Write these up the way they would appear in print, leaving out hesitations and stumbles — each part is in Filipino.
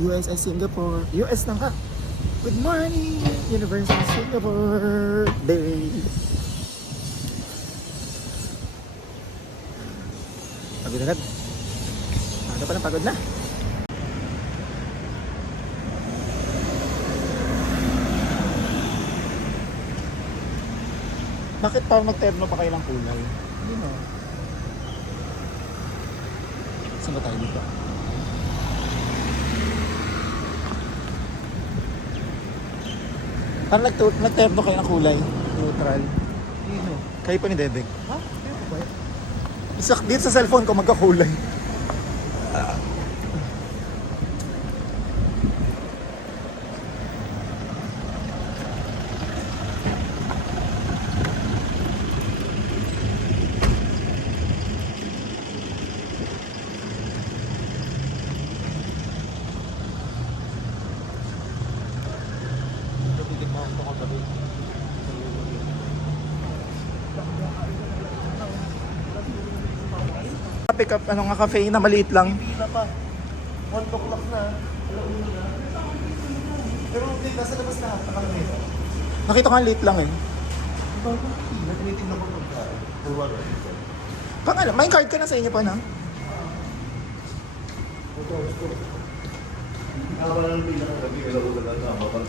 USS Singapore. US na nga. Good morning, University of Singapore Day. Pagod agad. Ano pa lang, pagod na. Bakit parang nag-terno pa kayo ng kulay? Hindi no. Saan ba tayo dito? Parang nag-terno kayo ng kulay. Neutral. Sino? Kayo pa ni Dedek. Ha? Sino ba? Dito sa cellphone ko magkakulay. Pick up ano nga cafe na maliit lang. Pila pa. 1 o'clock na. Alauna na. Pero hindi, nasa labas na. Nakalagay. Nakita ko nga late lang eh. Ikaw ko, tinitingnan ko pagkain. Or wala dito. Pangalan, may card ka na sa inyo pa na? Ito. Wala nang pila ka. Hindi ka lang ulan na. Mapag.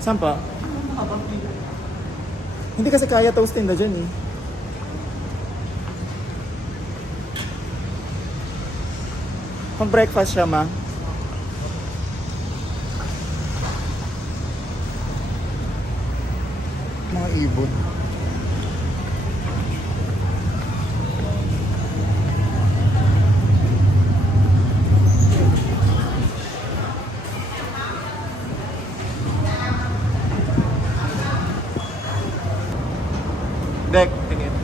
Saan pa? Hindi kasi kaya toastin na dyan eh. Pang breakfast siya ma. Mga ibon. Dek, tingin.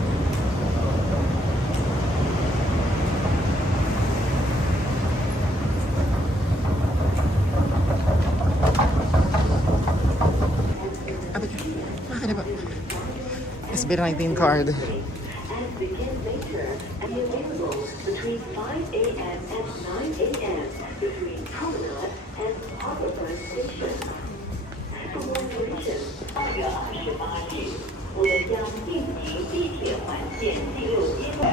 Abit, bakit ba? SB19 card. And begin later and available between 5 a.m. and 9 a.m. between Promenade and Harbourfront Station. For more information, 2月28日，我们将定期地铁环线记录阶段。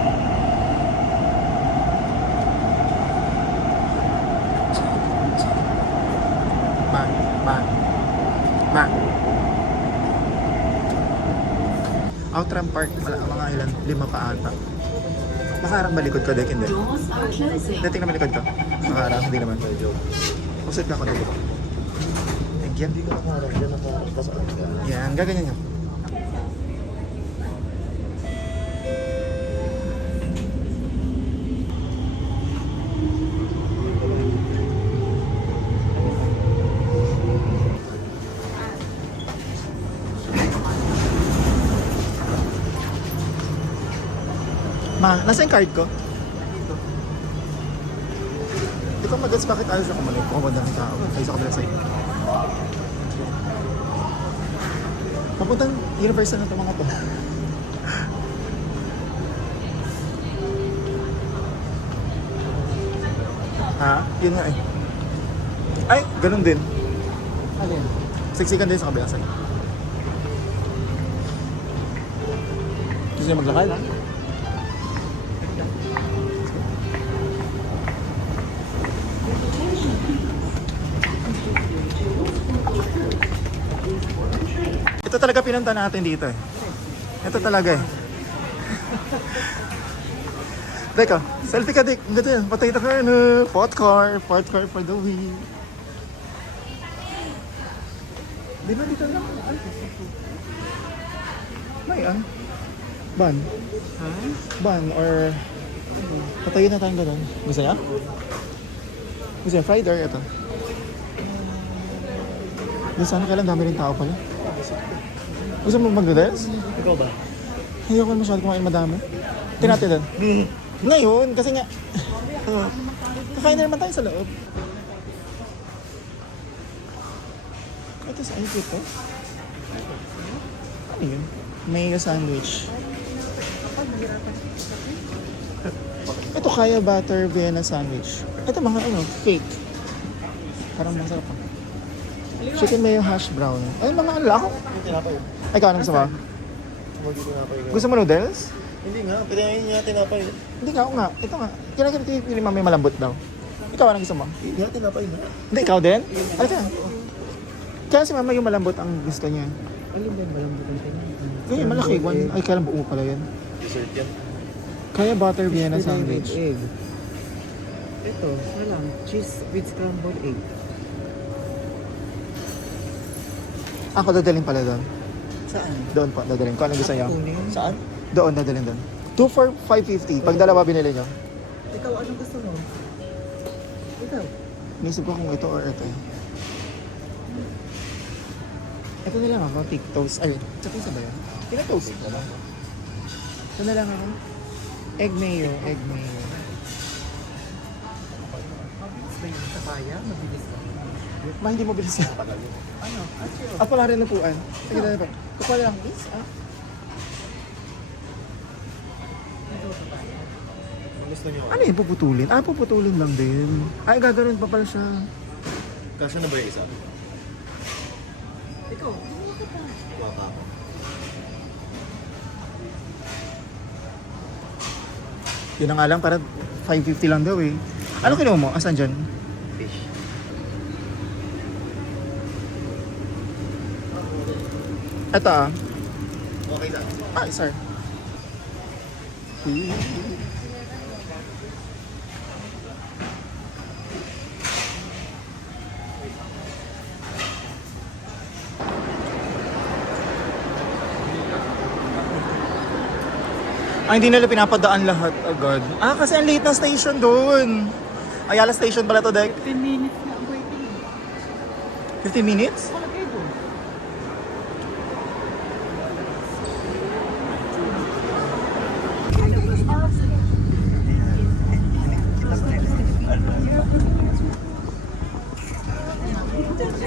Ma. Outram Park, mga ilan? 5 pa ata. Nakaharang ba likod ko, Dek? Hindi. Hindi, tingnan mo likod ko. Nakaharang, hindi naman. Usit ka ako dito. Thank you. Hindi ka nakaharap. Diyan nakaharap. Tapos alam ka. Yan, gaganyan nyo. Ma, nasa yung card ko? Hindi ko mag-gets bakit ayaw siya kumalik. Pumunta ng tao. Ay, sa kabila sa'yo. Papuntang universal na ito mga to. Ha? Yun nga eh. Ay, ganun din. Alin? Siksikan din sa kabila sa'yo. Gusto niya maglakad? Ito talaga pinunta natin dito eh. Ito talaga eh. Teka, selfie ka dik. Ganda yan. Patay ka na. Pot car for the win. Di ba dito lang? May ban? Ha? Ban or patayin na tayong ganun. Gusto niya? Gusto niya? Fried or ito? Di sana kailan dami rin tao pala. Gusto mo mag-noodles? Ikaw ba? Ayoko masyado kumain madami. Tinatid doon. Ngayon, kasi nga kakain na naman tayo sa loob. Ito sa ipit to. Ano yun? Mayo sandwich. Ito kaya butter Vienna sandwich. Ito mga fake. Parang masarap pa. Chicken mayo hash brown. Ay, mga ano lang ako. Tinapay. Ay, ikaw, ano gusto mo? Hindi tinapay ka. Gusto mo noodles? Hindi nga, pinayin niya tinapay. Hindi nga, ako nga. Ito nga. Kinakinig ni mami malambot daw. Ikaw, anong gusto mo? Hindi nga, tinapay nga. Hindi, ikaw din? Ano ka? Kaya si mama yung malambot ang gusto niya. Alin ba yung malambot ang tingin? Ganyan, malaki. Ay, kaya lang buo pala yun. Dessert yan. Kaya butter Vienna sandwich. Egg. Ito, lang. Cheese with scrambled egg. Ako dadalhin pala doon. Saan? Doon po, dadalhin. Kung anong gusto niyo? Kunin. Saan? Doon, dadalhin doon. 2 for 550. Pag dalawa binili niyo. Ikaw, anong gusto mo? Ikaw. Inisip ko kung ito or ito. Ito na lang ako, thick toast. Ay, tsaka isa ba yun? Pina-toast na lang. Ito na lang ako. Egg mayo, egg mayo. Mabilis ba yung sabaya? Mabilis ka. Ma, hindi mo bilis yan. Ano? Atyo. At wala rin lupuan. Sige na pa. Kukuha lang, please. Ah. Gusto niyo? Ano yung puputulin? Ah, puputulin lang din. Ay, gagawin pa pala siya. Kasya na ba yung isa? Ikaw, ano ka pa? Waka. Yun na nga lang, para 550 lang daw eh. Ano kinuha mo? Asan dyan? Fish. Ito ah. Okay lang. Ah, sir. Ah, hindi nila pinapadaan lahat agad. Ah, kasi ang late na station doon. Ayala Station pala to, Dek. 10 minutes na ang waiting. 15 minutes? Wala kayo doon.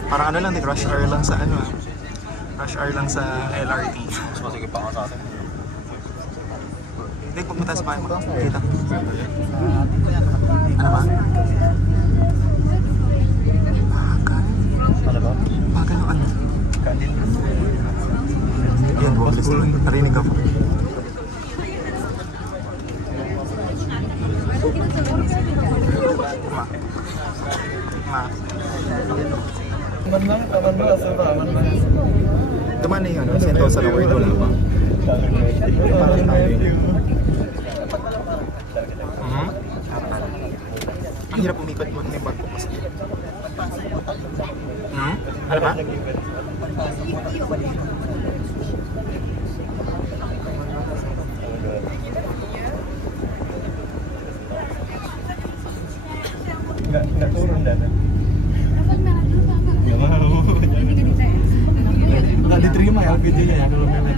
Parang ano lang, di rush hour lang sa ano ah. Rush hour lang sa LRT. Mas masigit pa nga sa atin. Hindi, pumunta sa bahay mo. Kita. Ano ba? Ano ba? Bagal ng ano? Kandil. Yan, wabilis na. Narinig ako. Ma. Ma. Taman na, asa ba? Taman na. Dumaan na yung ano, Sentosa na word wala pa. Parang tayo. Ang hirap umikot mo ng bag ko kasi. Ano ba? Naturun na. Tadi terima ya videonya ya kalau memang.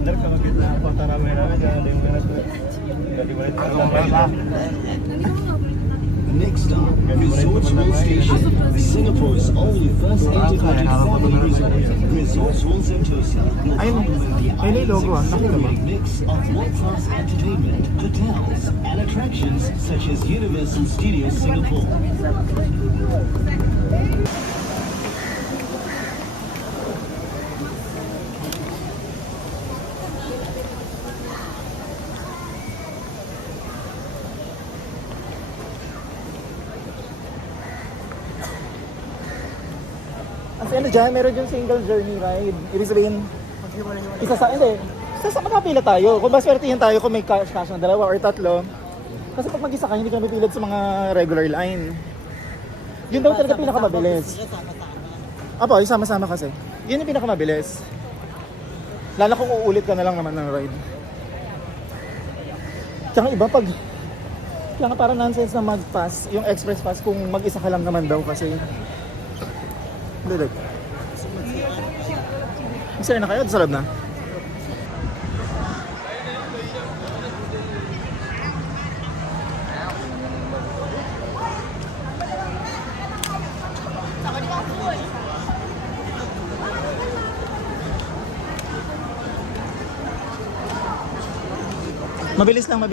Ntar kalau kita foto rame-rame jangan ada yang mana tuh. Nggak diboleh. Next stop, Resorts Station, Singapore's only first integrated resort, Resorts World Sentosa, will Ayun, complement the ayun yung logo ah. Nakita mo? island mix of world-class entertainment, hotels, and attractions such as Universal Studios Singapore. Kasi ano dyan, meron dyan single journey ride. Ibig sabihin, isa sa, hindi. Isa sa makapila tayo. Kung maswertihin tayo kung may cash ng dalawa or tatlo. Kasi pag mag-isa ka, hindi ka mapilad sa mga regular line. Yun daw talaga pinakamabilis. Apo, yung sama-sama kasi. Yun yung pinakamabilis. Lalo kung uulit ka na lang naman ng ride. Tsaka iba pag kaya nga parang nonsense na mag-pass, yung express pass kung mag-isa ka lang naman daw kasi hindi. Isa na kayo? Sa loob na? Mabilis lang na.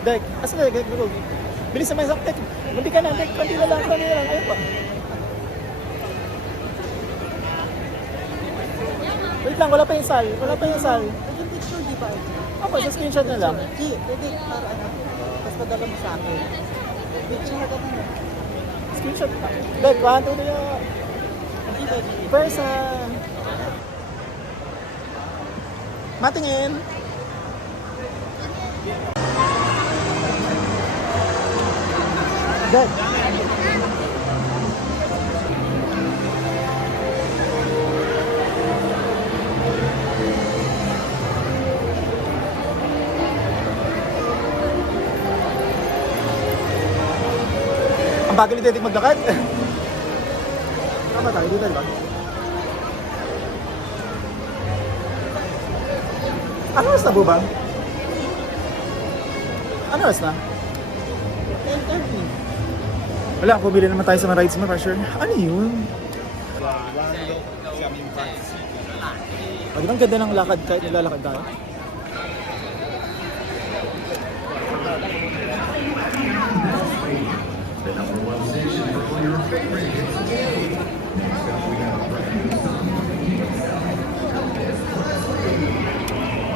Dek, asa na, Dek, bro. Bilis naman sa Dek. Kunti ka na, Dek. Kunti na lang. Ayun pa. Wait lang, wala pa yung sal. Naging picture, di ba? Ako, sa screenshot na lang. Di, pwede para ano. Tapos padala mo sa akin. Picture ka na. Screenshot pa. Dek, 1, 2, 3. First, matingin. Dek. Ang bagal ni Dedek maglakad. Tama tayo, dito ba? Ano oras na, Bubang? Ano oras na? 10:30. Wala, pumili naman tayo sa mga rides mo, for sure. Ano yun? Pag ang ganda ng lakad kahit nilalakad tayo.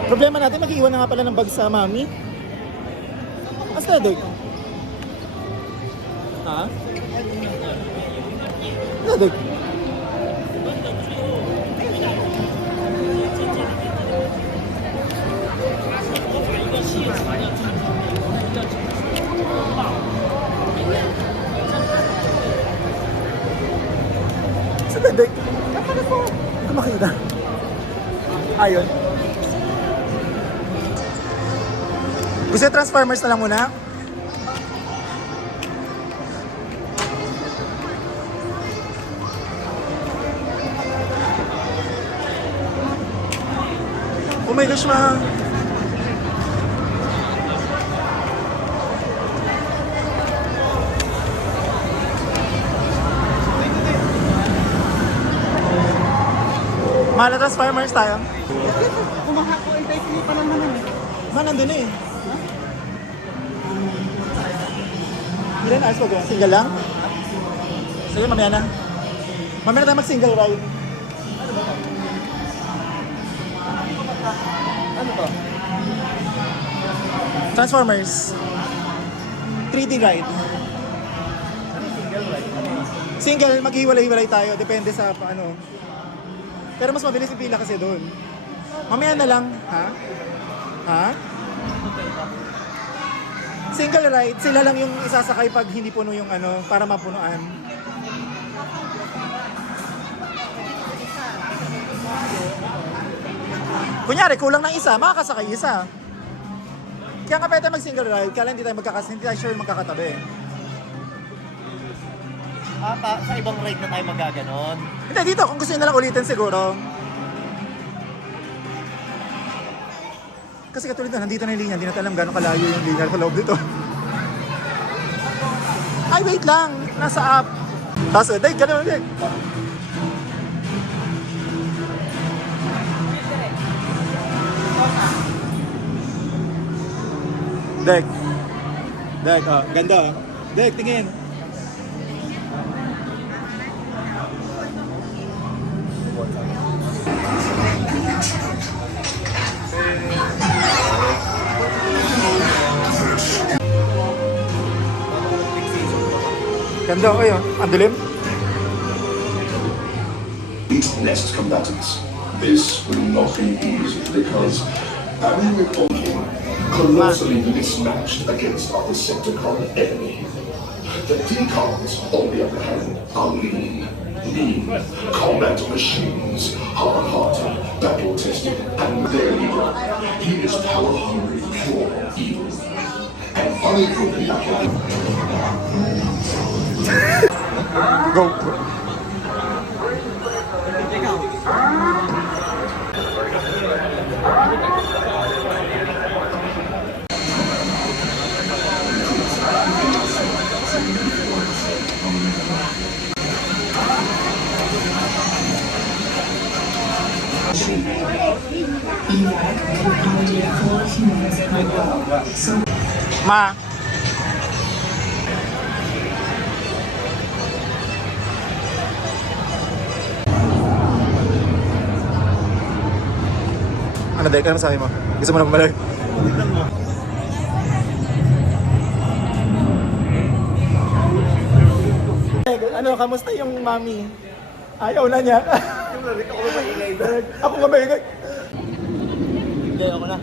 Problema natin, mag-iwan na nga pala ng bag sa mami. Asa na, Dek? Ha? Ano, Dek? Asa na, Dek? Ano po? Ito makita. Ayun. Gusto yung Transformers na lang muna? Oh my gosh, ma. Mahal na Transformers tayo. Kumahako, intay ko pa lang naman. Man, nandun na eh. Ilan hours pa gawin? Single lang? Sige, mamaya na. Mamaya na tayo mag-single ride. Ano to? Transformers. 3D ride. Single, maghiwalay-hiwalay tayo. Depende sa ano. Pero mas mabilis yung pila kasi doon. Mamaya na lang. Ha? Ha? Single ride, sila lang yung isasakay pag hindi puno yung ano, para mapunuan. Kunyari, kulang ng isa, makakasakay isa. Kaya nga pwede mag-single ride, kaya hindi tayo hindi tayo sure magkakatabi. Sa ibang ride na tayo magaganon. Hindi, dito, kung gusto nyo na lang ulitin siguro. Kasi katulad na, nandito na yung linya, hindi natin alam gano'ng kalayo yung linya sa loob dito. Ay, wait lang, nasa app. Tapos, Dek, gano'n ulit. Dek. Dek, oh, ganda oh. Dek, tingin. Ganda oh, kayo. Ang dilim. Next combatants. This will not be easy because having Republic colossally mismatched against our Decepticon enemy. The Decons, on the other hand, are lean, combat machines, hard-hearted, battle-tested, and their leader. He is power-hungry, pure evil, and unequally Go. Ma. Ano, Dek? Ano masabi mo? Gusto mo na bumalik? Ano, kamusta yung mami? Ayaw na niya. Ako nga maingay. Hindi, ako na.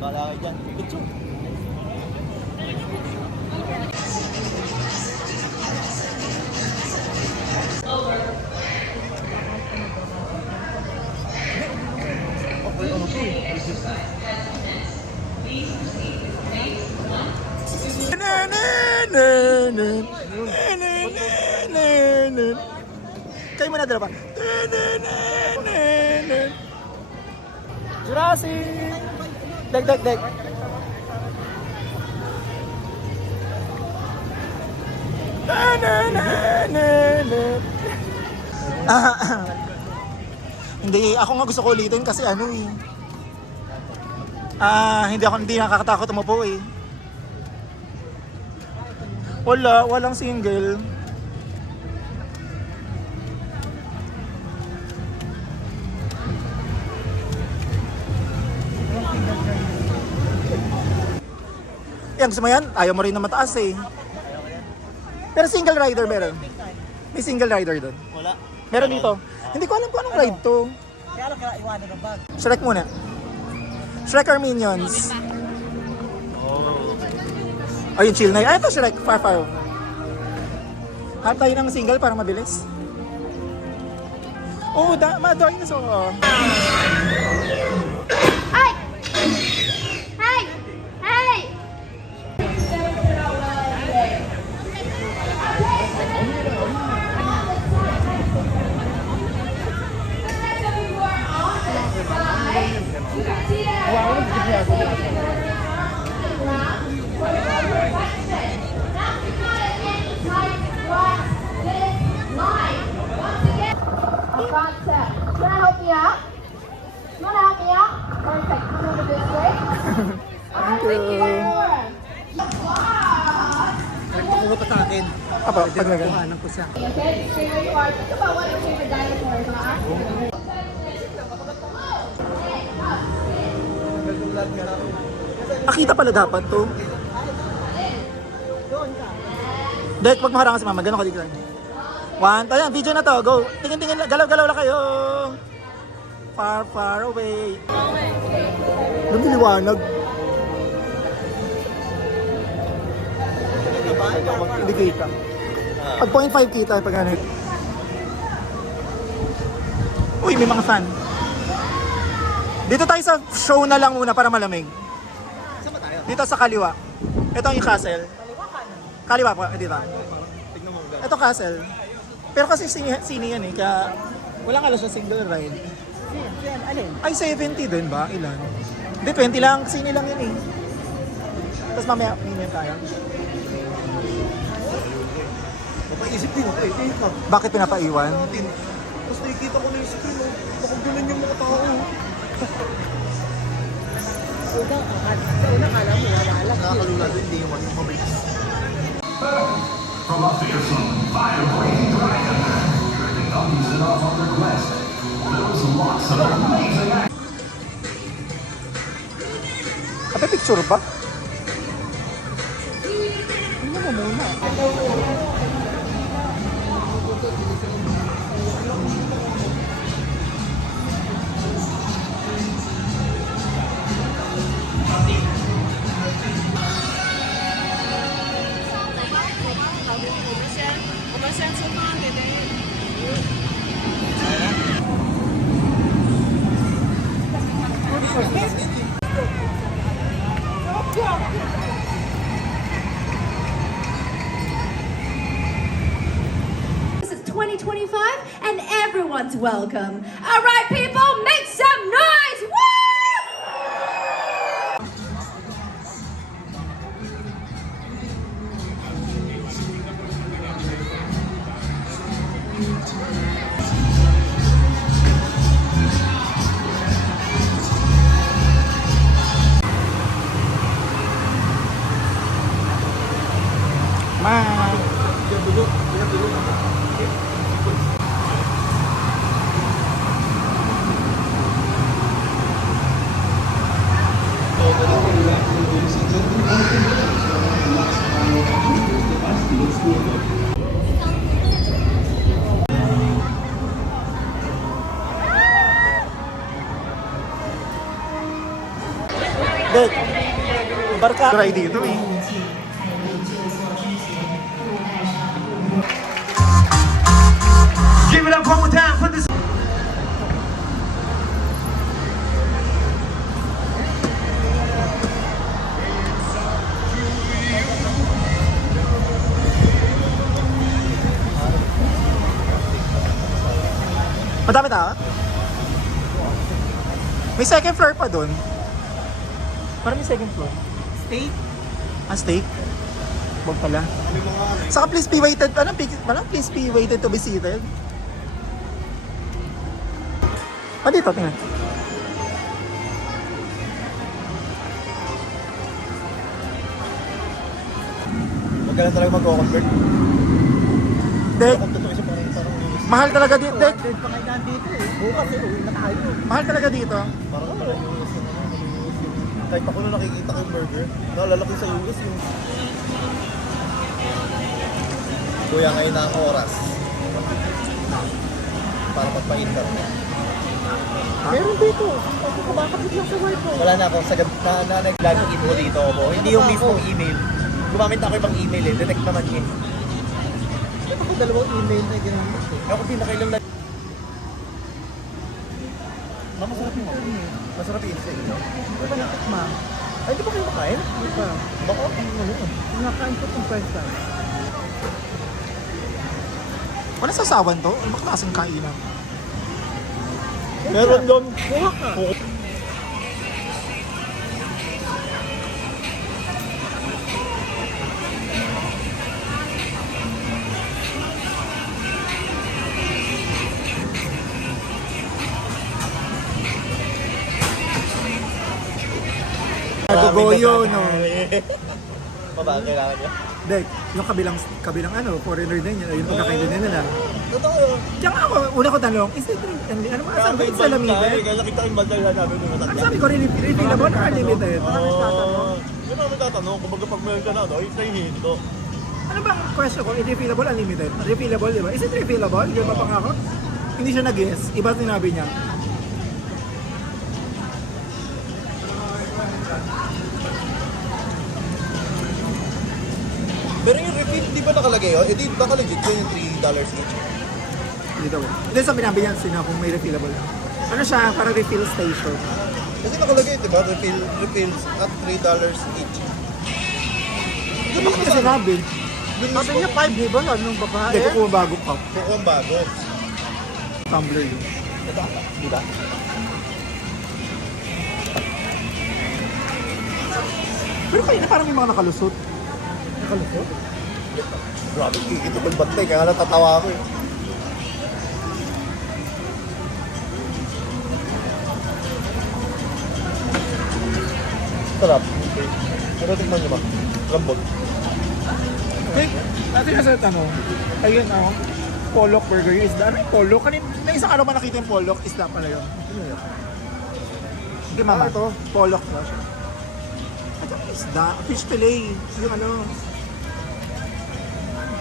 Bala kayo dyan. Picture. Kayo muna dalawa. Jurassic! Dek, dek, dek. Hindi, ako nga gusto ko ulitin kasi ano eh. Hindi nakakatakot umupo eh. Walang single. Yan, gusto mo yan? Ayaw mo rin na mataas eh. Pero single rider meron. May single rider doon. Wala. Meron dito. Hindi ko alam kung anong ride to. Kaya alam kaya iwanan ng bag. Shrek muna. Shrek or Minions? Oh, yung chill na yun. Ito Shrek, far. Hanap tayo ng single para mabilis. Oh, dinosaur. Hey! Hey! Hey! Concept. Can I help you out? You want to help me out? Perfect. Come over this way. Alright, thank you. Pumunta sa akin. Apa, pag na ganun. Kuhanan ko siya. Okay, stay where you are. Think about what your favorite dinosaurs are. Nakita pala dapat to. Dek, wag maharang si mama. Ganun ka dito. One, ayan, video na to. Go. Tingin, galaw-galaw lang kayo. Far away. Lumiliwanag. Hindi kita. Pag 0.5 kita, pag ano. Uy, may mga fan. Dito tayo sa show na lang muna para malamig. Dito sa kaliwa. Ito yung castle. Kaliwa po, dito. Ito castle. Pero kasi sine yan eh, kaya walang alas siya single ride. Ay, 70 din ba? Ilan? Hindi, 20 lang. Sine lang yun eh. Tapos mamaya, minyan tayo. Mapaisip din ako eh. Tingnan. Bakit pinapaiwan? Tapos nakikita ko na yung screen mo. Bakit ganun yung mga tao? Nakakalula din, hindi yung mabilis. From a fearsome, fire-breathing dragon, drifting up and off on their quest, lives lots of amazing Ate, picture ba? Ano mo muna? This is 2025 and everyone's welcome. All right, people, make some noise! Woo! Bye! Dek, barka. Try dito eh. Give it up one more time for this. Madami tao? May second floor pa dun. Parang may second floor. Steak. Ah, steak? Huwag pala. Saka please be waited. Anong please be waited to be seated? Ah, dito, tingnan. Huwag ka lang talaga mag-convert. Dek, Kung totoo isa parang mahal talaga dito. Dek, Dead pa kayo nandito eh. Bukas eh, uwi na tayo. mahal talaga dito. parang US na naman. Kahit ako na nakikita ko yung burger, naalala ko sa US yung... Kuya, ngayon na ang oras. Para magpa-internet. Meron dito. Ako kumakabit lang sa wifi. Wala na ako sa na nag-login mo dito ako. Hindi yung mismong email. Gumamit ako ibang email eh. Detect naman niya. Ba't ako dalawang email na ginamit eh? Ako pinakailang na... Masarap yung ako. Masarap yung isa inyo. Di ba natikma? Ay, di ba kayo makain? Di ba? Bako? Nakain ko itong first time. Wala sasawan to? Ano ba klaseng kainan? Meron doon. Kuha ka. Nagogoyo, no? Pa ba ang kailangan niya? Dek, yung kabilang ano, foreigner din yun, yung pagkakainan nila. Totoo yun. Kaya nga ako, una ko tanong, is it, ano ba, sabi ko, unlimited? Kaya nakita ko yung bandala namin yung Ano matanda. sabi ko, refillable or unlimited? Yun ang nagtatanong. Kung baga pag meron ka na, no, isa yung hinto. Ano bang question ko, is refillable or unlimited? Refillable, di ba? Is it refillable? Di ba pang ako? Hindi siya nag-guess, iba sinabi niya. Pero yung refill, di ba nakalagay yun? Eh di baka legit yun yung $3 each. Dito ba? Hindi sabi namin yan, sino kung may refillable. Ano siya, parang refill station. Kasi nakalagay, di ba? Refills at $3 each. Hindi ba kami sinabi? Sabi niya 5, di ba? Anong babae? Hindi, kukuha bago cup. Kuko ang bago. Tumbler yun. Ito, di ba? Pero kayo na parang may mga nakalusot. Nakalusot? Grabe, kikita ko yung bantay. Kaya nga natatawa ako eh. Sarap. Okay. Pero tingnan nyo ba? Lambot. Hey, natin na sa tanong. Ayun ako. Pollock burger yung isda. Ano yung pollock? Na isang araw ba nakita yung pollock? Isda pala yun. Hindi mama. Ano ito? Pollock na siya. At yung isda. Fish fillet. Yung ano.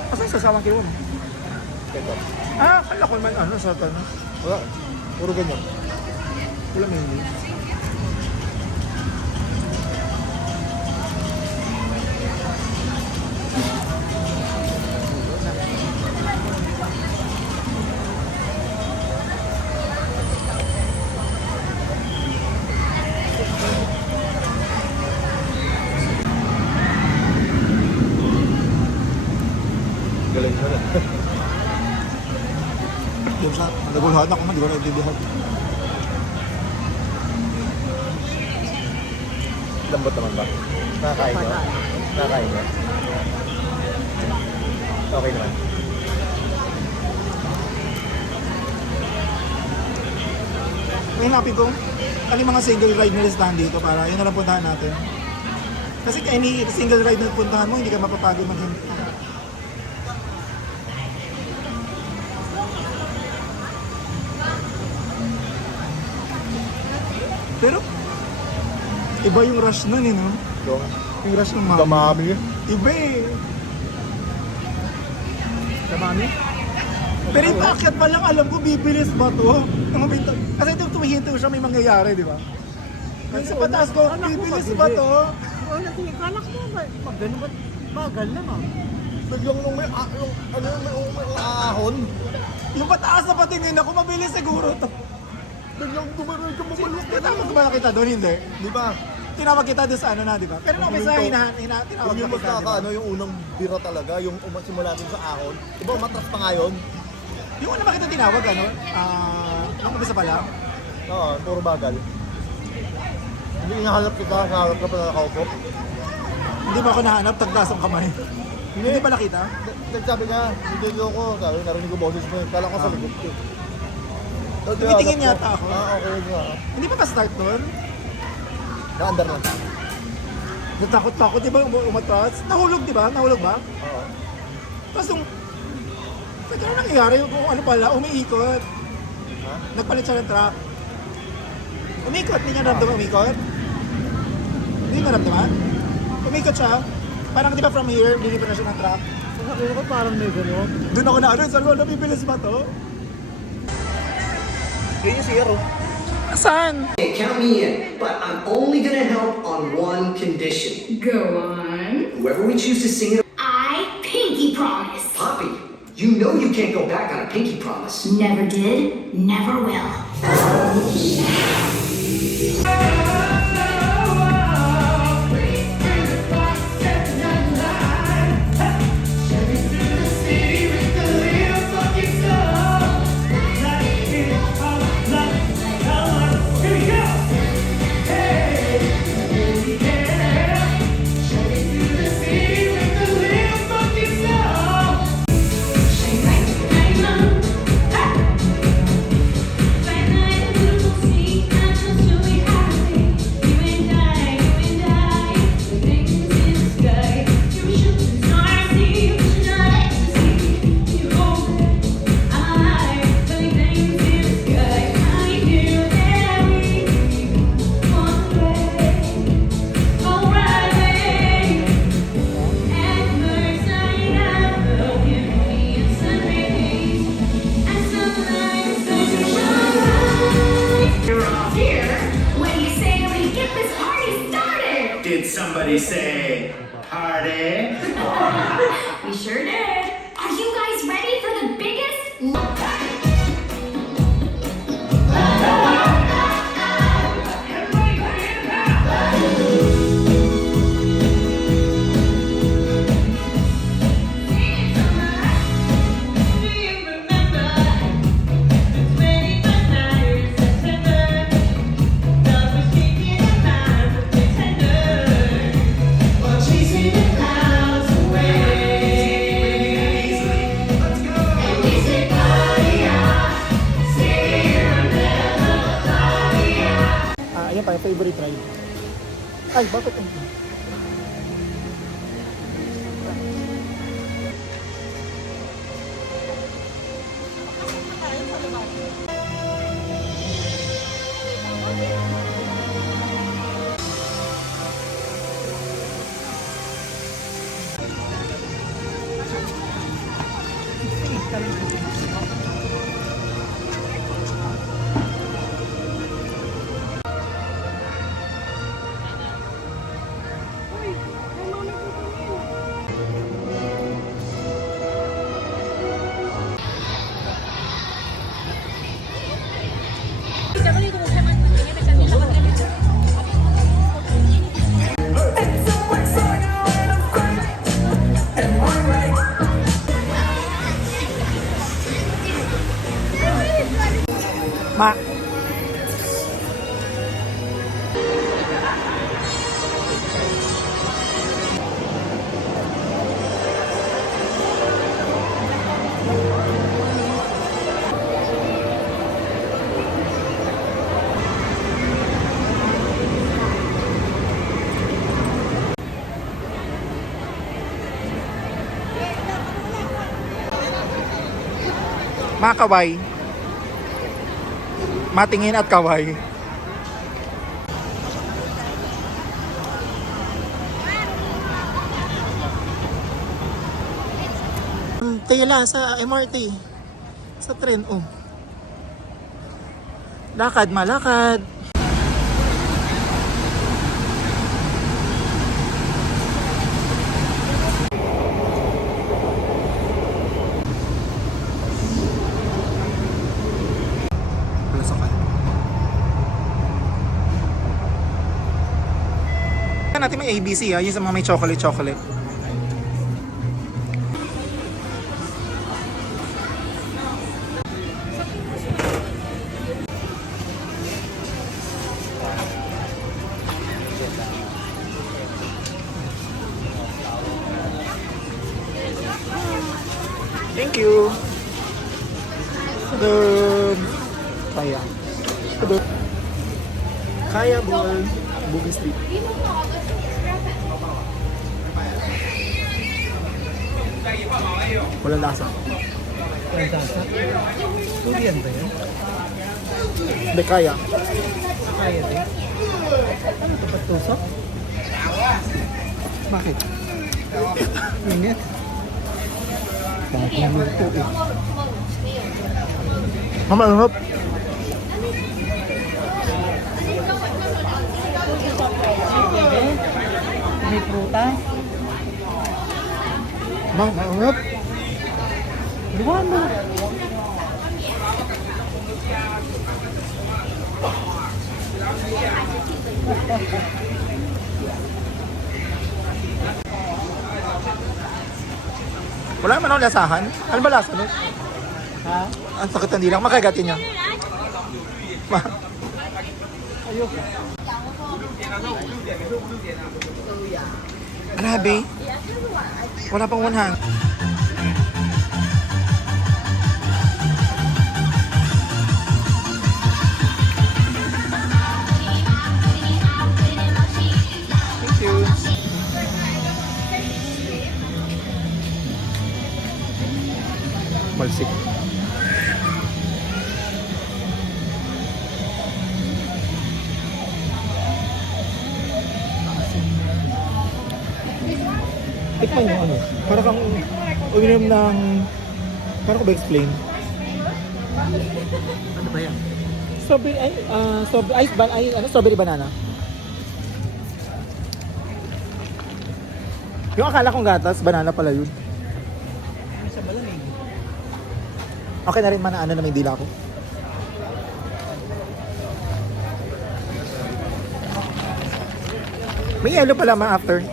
Asa yung sasawang kilo? Ito. Ah, kala ko man ano sa tanong. Wala. Puro ganyan. Wala may Galing ko na. Yung sa nagulhan ako man, di ko naintindihan. Lambot naman ba? Nakakain mo? Nakakain mo? Okay naman. Hinapin ko, ano yung mga single ride na listahan dito para yun na lang puntahan natin. Kasi any single ride na puntahan mo, hindi ka mapapagod maghintay. Pero, iba yung rush nun eh, no? Yung rush ng mami. Damami. Iba eh. Damami? Pero yung paakyat pa lang, alam ko, bibilis ba to? Kasi ito tumihinto siya, may mangyayari, di ba? Kasi pataas ko, bibilis ba to? Oo, natingin. Kala ko ba? Pag ganun ba? Bagal lang ah. Biglang nung may, may ahon. Yung pataas na patingin ako, mabilis siguro to. Biglang tumaroy ka mabulok. Tinawag ko ba kita doon, hindi? Di ba? Tinawag kita doon sa ano na, di ba? Pero nung umpisa, tinawag Yung ka kita, di ba? ano, yung unang bira talaga, yung simula dun sa ahon. Diba, umatras pa nga yun? Yung una ba kita tinawag, ano? Nung umpisa pa lang? Oo, puro bagal. Hindi inahalap kita, nahalap ka pa na nakaupo. Hindi ba ako nahanap, tagtaas ang kamay? Hindi ba nakita? Nagsabi niya, hindi ko, sabi, narinig ko boses mo. Kala ko sa likod ko. Tumitingin yata ako. Okay nga. Hindi pa pa-start nun? Na-under lang. Natakot-takot, di ba umatras? Nahulog, di ba? Nahulog ba? Oo. Tapos nung... Teka, ano nangyayari? Kung ano pala, umiikot. Ha? Nagpalit siya ng truck. Umikot, hindi niya naramdaman umikot? Hindi niya naramdaman? Umikot siya. Parang di ba from here, binibig na siya ng truck. Sabi ko parang may gano'n. Doon ako na ano, sabi ko, nabibilis ba to? Yun yung siya, oh. Saan? Okay, count me in, but I'm only gonna help on one condition. Go on. Whoever we choose to sing it, I pinky promise. Poppy, you know you can't go back on a pinky promise. Never did, never will. Did somebody say party? We sure did. Are you guys ready for the biggest? Ayan pa, favorite ride. Ay, bakit ito? Ma. Makaway. Matingin at kaway. tela sa MRT. Sa tren, oh. Lakad, malakad. Palasakan. Natin may ABC yung sa mga may chocolate. Thank you. Good. Kaya. Good. Kaya Bol. Bugis Street. Walang lasa. Walang lasa? Durian ba yan? Hindi, kaya. Kaya rin. Ano ito, patusok? Bakit? Init. Bakit naluto eh? Mamalangap. May prutas? Mamalangap. Luwan mo. Wala naman akong lasahan. Ano ba lasa nun? Ha? Ang sakit ng dilang. Makagatin niya. Ayoko. Grabe. Wala pang 100. Thank you. Malsik. Tikman mo ano. Para kang uminom ng... Para ko ba explain? Ano ba yan? Strawberry, strawberry banana. Yung akala kong gatas, banana pala yun. Ano sa malamig? Okay na rin man na ano na may dila ko. May yellow pala ma after.